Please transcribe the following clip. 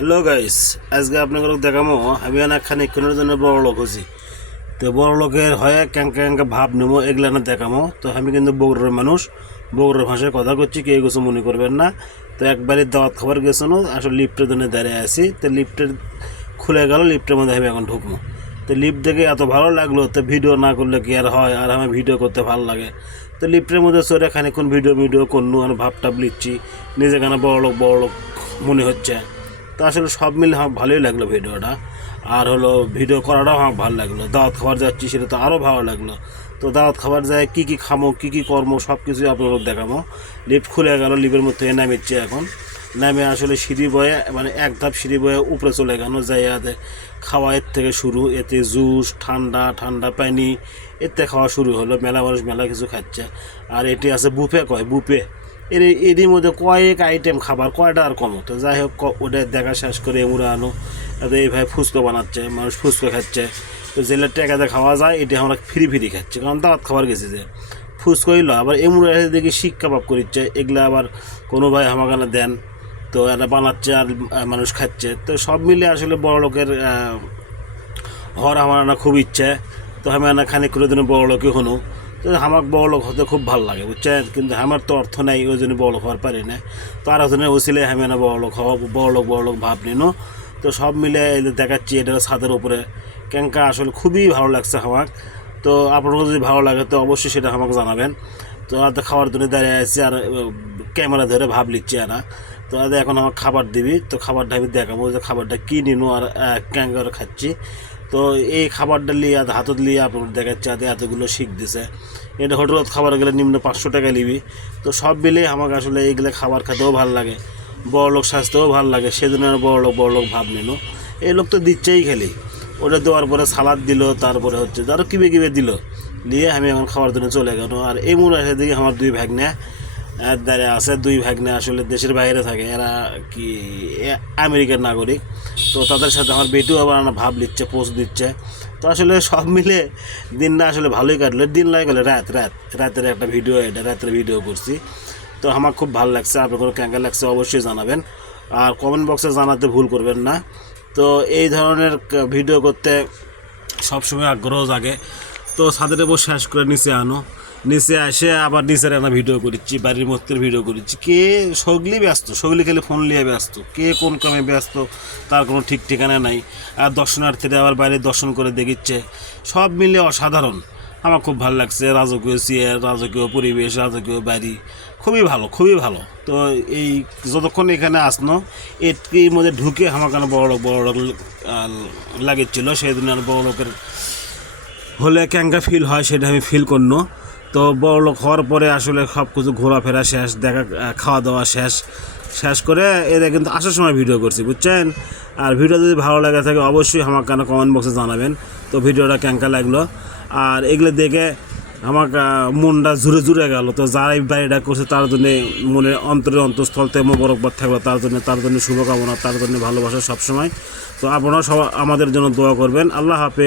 Hello guys, আজকে আপনাদের দেখামো আমি খানিকক্ষণের জন্য বড় লোক হয়েছি। তো বড় লোকের হয়ে ক্যাঙ্কা ক্যাঙ্কা ভাব নেবো, এগুলা না দেখামো। তো আমি কিন্তু বগুড়ার মানুষ, বগুড়ার ভাষায় কথা করছি, কেউ কিছু মনে করবেন না। তো একবারই দাওয়াত খাবার গেছিলো, আসলে লিফটের জন্য দাঁড়িয়ে আছি। তো লিফটের খুলে গেল, লিফটের মধ্যে আমি এখন ঢুকবো। তো লিফট দেখে এত ভালো লাগলো, তো ভিডিও না করলে কি আর হয়, আর আমার ভিডিও করতে ভালো লাগে। তো লিফটের মধ্যে চড়ে খানিকক্ষণ ভিডিও করলু, আর ভাবটাপ লিখছি, নিজে কেন বড় লোক মনে হচ্ছে। তো আসলে সব মিলে আমার ভালোই লাগলো ভিডিওটা, আর হলো ভিডিও করাটাও আমার ভালো লাগলো। দাওয়াত খাবার যাচ্ছি সেটা তো আরও ভালো লাগলো। তো দাওয়াত খাবার যায় কী কী খামো, কী কী কর্ম, সব কিছুই আপনাদের দেখাবো। লিফট খুলে গেল, লিফটের মধ্যে নামিচ্ছে এখন। নামে আসলে সিঁড়ি বয়ে, মানে এক ধাপ সিঁড়ি বয়ে উপরে চলে গেল, যাই এতে খাওয়া এর থেকে শুরু, এতে জুস, ঠান্ডা পানি এতে খাওয়া শুরু হলো। মেলা মানুষ মেলা কিছু খাচ্ছে। আর এটি আছে বুফে, বুফে এরই মধ্যে কয়েক আইটেম খাবার, কয়টা আর কমো। তো যাই হোক, ওটা দেখা শেষ করে এমুরে আনো। এতে এইভাবে ফুচকা বানাচ্ছে, মানুষ ফুচকা খাচ্ছে। তো জেলের টাকাতে খাওয়া যায়, এটা আমরা ফ্রি খাচ্ছি, কারণ দাওয়াত খাবার গেছি যে ফুচকাই লো। আবার এমুরে দেখি শিক কাবাব করিচ্ছে, এগুলো আবার কোনো ভাই আমাকে দেন। তো এরা বানাচ্ছে আর মানুষ খাচ্ছে। তো সব মিলে আসলে বড় লোকের হওয়ার আমার খুব ইচ্ছে। তো আমি খানিক করে দিন বড় লোকই হনু। তো আমার বড় লোক হতে খুব ভালো লাগে, বুঝছেন। কিন্তু আমার তো অর্থ নেই, ওই জন্য বড় লোক হওয়ার পারি না। তো আর ওজনের ওসিলে আমি বড় লোক হওয়া, বড় লোক ভাব নিন। তো সব মিলে দেখাচ্ছি, এটা ছাদের উপরে ক্যাঙ্কা আসলে খুবই ভালো লাগছে আমার। তো আপনার যদি ভালো লাগে তো অবশ্যই সেটা আমাকে জানাবেন। তো আদা খাওয়ার জন্য দাঁড়িয়ে আছি, আর ক্যামেরা ধরে ভাব লিখছি না। তো আদা এখন আমার খাবার দিবি, তো খাবারটা আমি দেখাবো যে খাবারটা কী নিনো, আর ক্যাঙ্কা খাচ্ছি। তো এই খাবারটা নিয়ে হাতত নিয়ে আপনার দেখাচ্ছে, এতগুলো শিখ দিছে। এটা হোটেলত খাবার গেলে নিম্ন 500 টাকা নিবি। তো সব মিলে আমাকে আসলে এইগুলো খাবার খেতেও ভালো লাগে, বড় লোক স্বাস্থ্যও ভালো লাগে, সেজন্য বড় লোক ভাব নিল। এই লোক তো দিচ্ছেই খেলি। ওটা দেওয়ার পরে সালাদ দিল, তারপরে হচ্ছে আরও কিবে দিল, নিয়ে আমি এখন খাবার জন্য চলে গেল। আর এই মুহূর্তে দিকে আমার দুই ভাগ্নে দাঁড়িয়ে আছে। দুই ভাগ্নে আসলে দেশের বাইরে থাকে, এরা কি আমেরিকার নাগরিক। তো তাদের সাথে আমার বেটিও আবার ভাব লিখছে, পোস্ট দিচ্ছে। তো আসলে সব মিলে দিনটা আসলে ভালোই কাটলো। দিন লাগে গেলে রাতের একটা ভিডিও, এটা রাতের ভিডিও করছি। তো আমার খুব ভালো লাগছে। আপনার কোনো ক্যাঙ্কা লাগছে অবশ্যই জানাবেন, আর কমেন্ট বক্সে জানাতে ভুল করবেন না। তো এই ধরনের ভিডিও করতে সবসময় আগ্রহ জাগে। তো ছাদের উপর শেষ করে নিচে আসে আবার নিচের একটা ভিডিও করেছি, বাড়ির মধ্যে ভিডিও করেছি। কে সগলি খেলে ফোন নিয়ে ব্যস্ত, কে কোন কামে ব্যস্ত তার কোনো ঠিক ঠিকানা নাই। আর দর্শনার্থীরা আবার বাইরে দর্শন করে দেখিচ্ছে। সব মিলে অসাধারণ, আমার খুব ভালো লাগছে। রাজকীয় চেয়ার, রাজকীয় পরিবেশ, রাজকীয় বাড়ি, খুবই ভালো। তো এই যতক্ষণ এখানে আসনো এর মধ্যে ঢুকে আমার কেন বড় লোক লাগেছিল। সেই জন্য বড় লোকের হলে ক্যাঙ্কা ফিল হয়, সেটা আমি ফিল করনো। তো বড় লোক হওয়ার পরে আসলে সব কিছু ঘোরাফেরা শেষ, খাওয়া দাওয়া শেষ করে এদের কিন্তু আসার সময় ভিডিও করছি, বুঝছেন। আর ভিডিও যদি ভালো লাগে থাকে অবশ্যই আমার কেন কমেন্ট বক্সে জানাবেন। তো ভিডিওটা ক্যাঙ্কা লাগলো, আর এগুলো দেখে আমার মনটা জুড়ে গেল। তো যারা এই বাড়িটা করছে তার জন্যে মনে অন্তঃস্থল থেকে মোবারকবাদ থাকলো, তার জন্য শুভকামনা, তার জন্য ভালোবাসা সবসময়। তো আপনারাও সবাই আমাদের জন্য দোয়া করবেন। আল্লাহ হাফেজ।